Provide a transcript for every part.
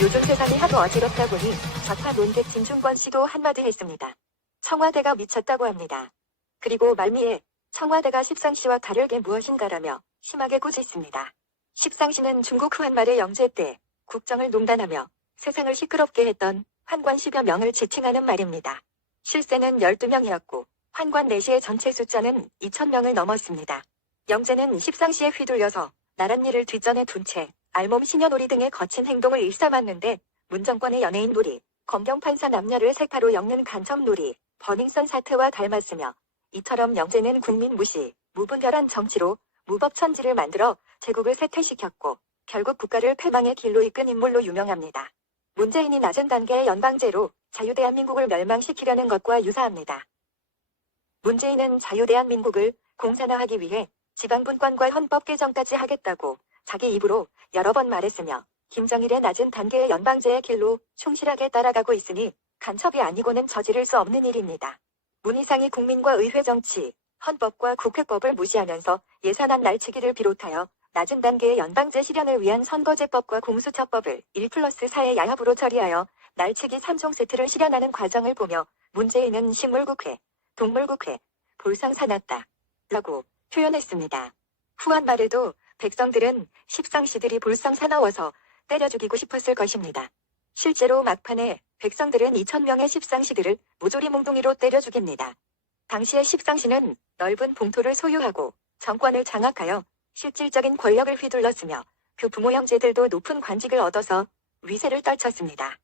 요즘 세상이 하도 어지럽다 보니 좌파 논객 김중권 씨도 한마디 했습니다. 청와대가 미쳤다고 합니다. 그리고 말미에 청와대가 십상시와 다를 게 무엇인가라며 심하게 꾸짖습니다. 십상시는 중국 후한말의 영제 때 국정을 농단하며 세상을 시끄럽게 했던 환관 10여 명을 지칭하는 말입니다. 실세는 12명이었고 환관 4시의 전체 숫자는 2,000명을 넘었습니다. 영제는 십상시에 휘둘려서 나랏일을 뒷전에 둔 채 알몸 시녀놀이 등의 거친 행동을 일삼았는데 문정권의 연예인 놀이, 검경판사 남녀를 색파로 엮는 간첩놀이, 버닝썬 사태와 닮았으며 이처럼 영제는 국민 무시, 무분별한 정치로 무법천지를 만들어 제국을 쇠퇴시켰고 결국 국가를 패망의 길로 이끈 인물로 유명합니다. 문재인이 낮은 단계의 연방제로 자유대한민국을 멸망시키려는 것과 유사합니다. 문재인은 자유대한민국을 공산화하기 위해 지방분권과 헌법 개정까지 하겠다고 자기 입으로 여러 번 말했으며 김정일의 낮은 단계의 연방제의 길로 충실하게 따라가고 있으니 간첩이 아니고는 저지를 수 없는 일입니다. 문희상이 국민과 의회 정치, 헌법과 국회법을 무시하면서 예산안 날치기를 비롯하여 낮은 단계의 연방제 실현을 위한 선거제법과 공수처법을 1+4의 야합으로 처리하여 날치기 3종 세트를 실현하는 과정을 보며 문재인은 식물국회, 동물국회, 볼상사납다 라고 표현했습니다. 후한말에도 백성들은 십상시들이 볼상사나워서 때려 죽이고 싶었을 것입니다. 실제로 막판에 백성들은 2,000명의 십상시들을 모조리 몽둥이로 때려 죽입니다. 당시의 십상시는 넓은 봉토를 소유하고 정권을 장악하여 실질적인 권력을 휘둘렀으며 그 부모 형제들도 높은 관직을 얻어서 위세를 떨쳤습니다.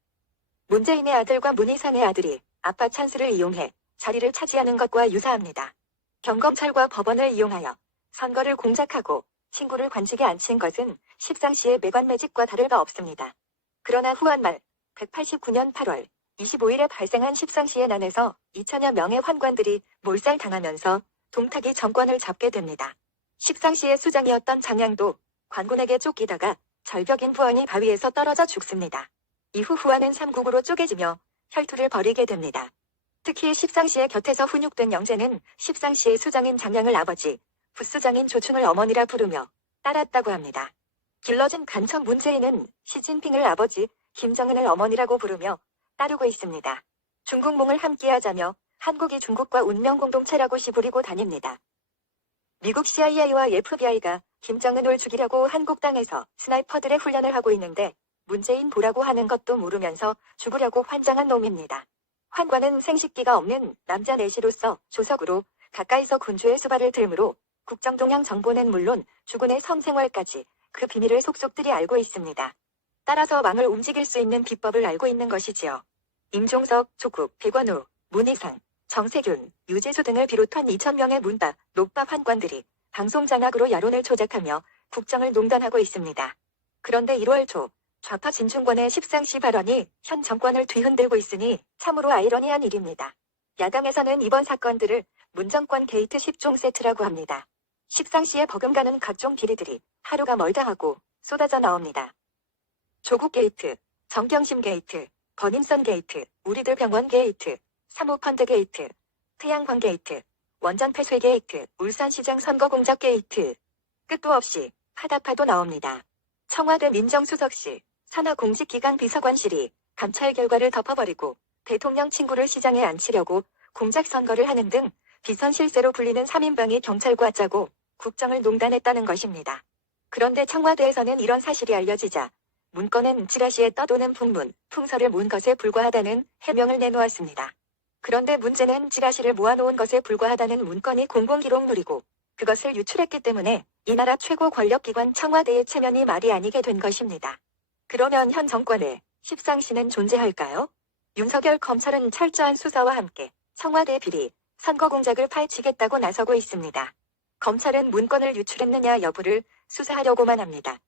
문재인의 아들과 문희상의 아들이 아빠 찬스를 이용해 자리를 차지하는 것과 유사합니다. 경검찰과 법원을 이용하여 선거를 공작하고 친구를 관직에 앉힌 것은 십상시의 매관매직과 다를 바 없습니다. 그러나 후한말 189년 8월 25일에 발생한 십상시의 난에서 2,000여 명의 환관들이 몰살당하면서 동탁이 정권을 잡게 됩니다. 십상시의 수장이었던 장양도 관군에게 쫓기다가 절벽인 부원이 바위에서 떨어져 죽습니다. 이후 후한은 삼국으로 쪼개지며 혈투를 벌이게 됩니다. 특히 십상시의 곁에서 훈육된 영제는 십상시의 수장인 장양을 아버지, 부수장인 조충을 어머니라 부르며 따랐다고 합니다. 길러진 간첩 문재인은 시진핑을 아버지, 김정은을 어머니라고 부르며 따르고 있습니다. 중국몽을 함께하자며 한국이 중국과 운명공동체라고 시부리고 다닙니다. 미국 CIA와 FBI가 김정은을 죽이려고 한국 땅에서 스나이퍼들의 훈련을 하고 있는데 문재인 보라고 하는 것도 모르면서 죽으려고 환장한 놈입니다. 환관은 생식기가 없는 남자 내시로서 조석으로 가까이서 군주의 수발을 들므로 국정동향 정보는 물론 주군의 성생활까지 그 비밀을 속속들이 알고 있습니다. 따라서 왕을 움직일 수 있는 비법을 알고 있는 것이지요. 임종석, 조국, 백원우, 문희상, 정세균, 유재수 등을 비롯한 2,000명의 문밥, 녹밥 환관들이 방송 장악으로 여론을 조작하며 국정을 농단하고 있습니다. 그런데 1월 초 좌파 진중권의 십상시 발언이 현 정권을 뒤흔들고 있으니 참으로 아이러니한 일입니다. 야당에서는 이번 사건들을 문정권 게이트 10종 세트라고 합니다. 십상시에 버금가는 각종 비리들이 하루가 멀다 하고 쏟아져 나옵니다. 조국 게이트, 정경심 게이트, 버닝썬 게이트, 우리들 병원 게이트, 사모펀드 게이트, 태양광 게이트, 원전 폐쇄 게이트, 울산시장 선거 공작 게이트. 끝도 없이 파다파도 나옵니다. 청와대 민정수석실, 산하공직기강 비서관실이 감찰 결과를 덮어버리고 대통령 친구를 시장에 앉히려고 공작 선거를 하는 등 비선 실세로 불리는 3인방이 경찰과 짜고 국정을 농단했다는 것입니다. 그런데 청와대에서는 이런 사실이 알려지자 문건은 찌라시에 떠도는 풍문, 풍설을 모은 것에 불과하다는 해명을 내놓았습니다. 그런데 문제는 찌라시를 모아놓은 것에 불과하다는 문건이 공공기록물이고 그것을 유출했기 때문에 이 나라 최고 권력기관 청와대의 체면이 말이 아니게 된 것입니다. 그러면 현 정권에 십상시는 존재할까요? 윤석열 검찰은 철저한 수사와 함께 청와대 비리, 선거 공작을 파헤치겠다고 나서고 있습니다. 검찰은 문건을 유출했느냐 여부를 수사하려고만 합니다.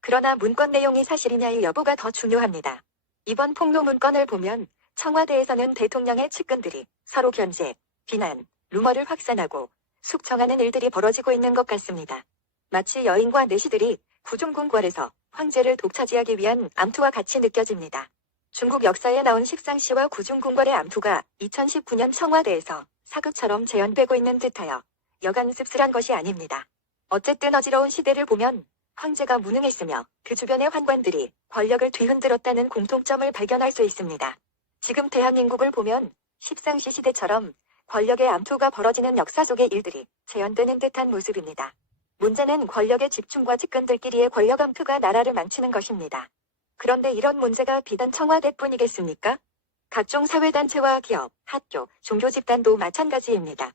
그러나 문건 내용이 사실이냐의 여부가 더 중요합니다. 이번 폭로 문건을 보면 청와대에서는 대통령의 측근들이 서로 견제, 비난, 루머를 확산하고 숙청하는 일들이 벌어지고 있는 것 같습니다. 마치 여인과 내시들이 구중궁궐에서 황제를 독차지하기 위한 암투와 같이 느껴집니다. 중국 역사에 나온 십상시와 구중궁궐의 암투가 2019년 청와대에서 사극처럼 재현되고 있는 듯하여 여간 씁쓸한 것이 아닙니다. 어쨌든 어지러운 시대를 보면 황제가 무능했으며 그 주변의 환관들이 권력을 뒤흔들었다는 공통점을 발견할 수 있습니다. 지금 대한민국을 보면 십상시 시대처럼 권력의 암투가 벌어지는 역사 속의 일들이 재현되는 듯한 모습입니다. 문제는 권력의 집중과 측근들끼리의 권력 암투가 나라를 망치는 것입니다. 그런데 이런 문제가 비단 청와대뿐이겠습니까? 각종 사회단체와 기업, 학교, 종교 집단도 마찬가지입니다.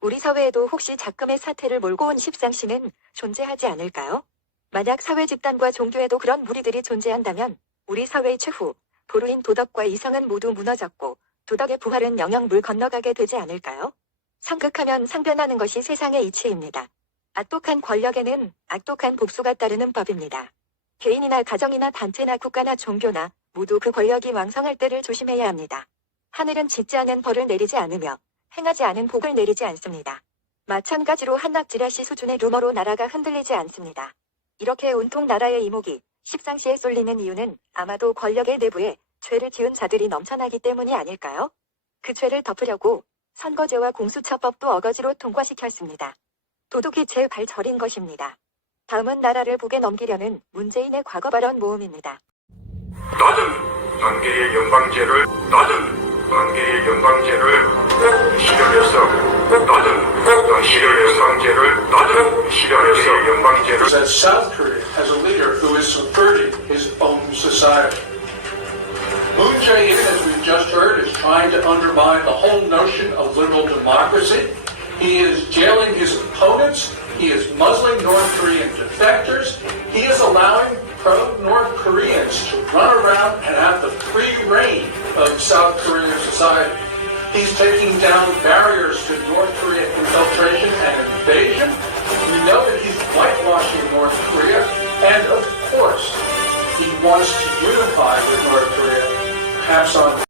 우리 사회에도 혹시 작금의 사태를 몰고 온 십상시는 존재하지 않을까요? 만약 사회 집단과 종교에도 그런 무리들이 존재한다면 우리 사회의 최후, 보루인 도덕과 이성은 모두 무너졌고 도덕의 부활은 영영 물 건너가게 되지 않을까요? 상극하면 상변하는 것이 세상의 이치입니다. 악독한 권력에는 악독한 복수가 따르는 법입니다. 개인이나 가정이나 단체나 국가나 종교나 모두 그 권력이 왕성할 때를 조심해야 합니다. 하늘은 짓지 않은 벌을 내리지 않으며 행하지 않은 복을 내리지 않습니다. 마찬가지로 한납지라시 수준의 루머로 나라가 흔들리지 않습니다. 이렇게 온통 나라의 이목이 십상시에 쏠리는 이유는 아마도 권력의 내부에 죄를 지은 자들이 넘쳐나기 때문이 아닐까요? 그 죄를 덮으려고 선거제와 공수처법도 어거지로 통과시켰습니다. 도둑이 제발 저린 것입니다. 다음은 나라를 복에 넘기려는 문재인의 과거 발언 모음입니다. 나는 단계의 연방제를 꼭 실현했어. 나는 실현했어. 연방제를. That South Korea has a leader who is subverting his own society. Moon Jae-in, as we've just heard, is trying to undermine the whole notion of liberal democracy. He is jailing his opponents. He is muzzling North Korean defectors. He is allowing pro-North Koreans to run around and have the free reign of South Korean society. He's taking down barriers to North Korean infiltration and invasion. We know that he's whitewashing North Korea. And of course, he wants to unify with North Korea, perhaps on